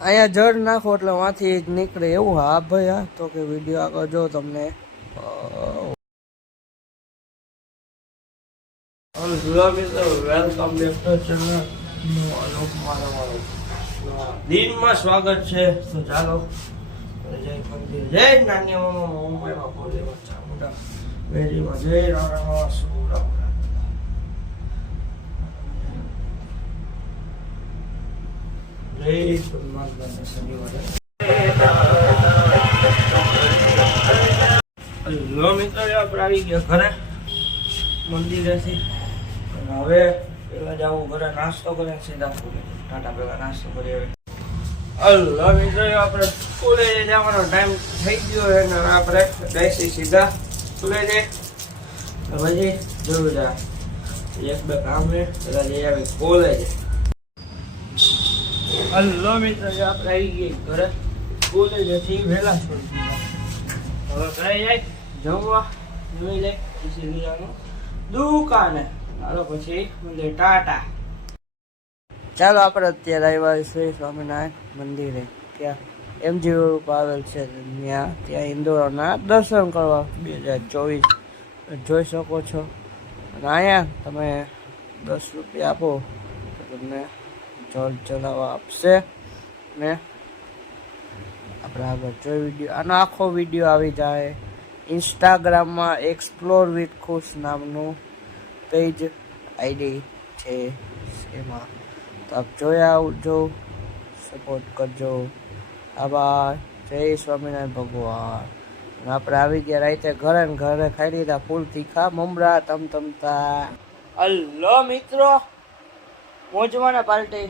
અહીંયા જળ નાખો એટલે માંથી જ નીકળે એવું. હા ભાઈ, હા તો કે વિડીયો આગળ જો તમને વેલકમ બેક ટુ ચેનલ. દિનમાં સ્વાગત છે. તો ચાલો જય મંદિર, જય નાની મામા બોલે બચ્ચા મોટા વેરીમાં જય રામ સુરામ. જય સોમનાથ શનિવારે. લો મિત્રો, આપણે આવી ગયા ઘરે મંદિરેથી. હવે પેલા જવું ઘરે નાસ્તો કરે, સીધા ટાટા પેલા નાસ્તો કરી. હવે અલ્લાહ મિત્રો, આપણે સ્કૂલે જવાનો ટાઈમ થઈ ગયો છે ને આપણે જઈશી સીધા સ્કૂલે જઈએ. પછી જોયું જા એક બે કામ છે, પેલા જઈ આવે કોલેજ. અલ્લાહ મિત્રો, આપણે આવી ગઈ ઘરે કોલેજથી વહેલા છોડી દીધા. હવે ઘરે જાય જમવા જોઈ જાય પછી લીલાનું દુકાને. ચાલો પછી મંદિર ટાટા. ચાલો આપણે અત્યારે આવ્યા શ્રી સ્વામિનારાયણ મંદિરે. ત્યાં એમજી રોડ ઉપર આવેલ છે ત્યાં ઇન્દોરના દર્શન કરવા 2024 જોઈ શકો છો. અને અહીંયા તમે 10 રૂપિયા આપો તો તમને જળ ચડાવવા આપશે. ને આપણે આગળ જોઈ વિડીયો, આનો આખો વિડીયો આવી જાય ઇન્સ્ટાગ્રામમાં. એક્સપ્લોર વિથ ખુશ નામનું પેજ આઈડી છે, એમાં તો આપ જોયા આવજો, સપોર્ટ કરજો. આભાર. જય સ્વામિનારાયણ ભગવાન. આપણે આવી ગયા રાતે ઘરે ને ઘરે ખાઈ લીધા ફૂલ તીખા મમરા તમતમતા. હલો મિત્રો, મોજમાં ને પાર્ટી.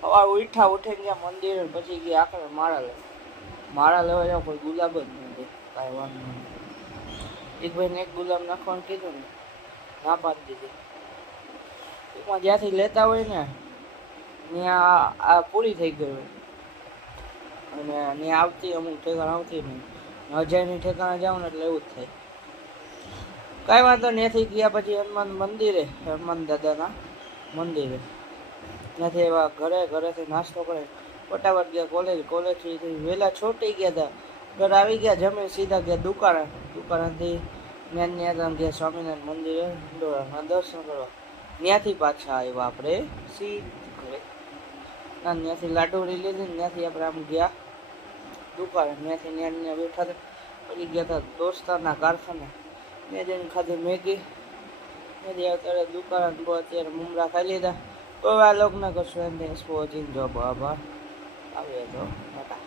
સવાર ઉઠીને ગયા મંદિર, પછી ગયા આખરે માળા લેવા જાવ. કોઈ ગુલાબ જ નથી, કાંઈ વાંધો નહીં. એક ભાઈને એક ગુલાબ નાખવાનું કીધું ને, ના પાડી દીધી. ટૂંકમાં જ્યાંથી લેતા હોય ને ત્યાં આ પૂરી થઈ ગઈ હોય, અને ત્યાં આવતી અમુક ઠેકાણ આવતી નહીં. અજાયની ઠેકાણે જાવ ને એટલે એવું જ થાય. કાંઈ વાંધો ત્યાંથી ગયા પછી હનુમાન મંદિરે, હનુમાન દાદાના મંદિરે. ત્યાંથી એવા ઘરેથી નાસ્તો કરે, ફટાફટ ગયા કોલેજથી વહેલા છૂટી ગયા હતા. ઘરે આવી ગયા, જમીન સીધા ગયા દુકાનેથી ત્યાં ગયા સ્વામિનારાયણ મંદિરે ઇન્દોરાના દર્શન કરવા. ત્યાંથી પાછા આવ્યા આપણે ઘરે. ત્યાંથી લાડુડી લીધી, ત્યાંથી આપણે આમ ગયા દુકાને. ત્યાંથી ત્યાં બેઠા હતા. પછી ગયા હતા દોસ્તારના કારખાને, ત્યાં જઈને ખાધી મેગી. ત્યાંથી અત્યારે દુકાન અત્યારે મમરા ખાઈ લીધા. તો આ લોકોને કશું એમ થેન્ક્સ ફોર વોચિંગ. જો બાબા આવે તો ટાટા.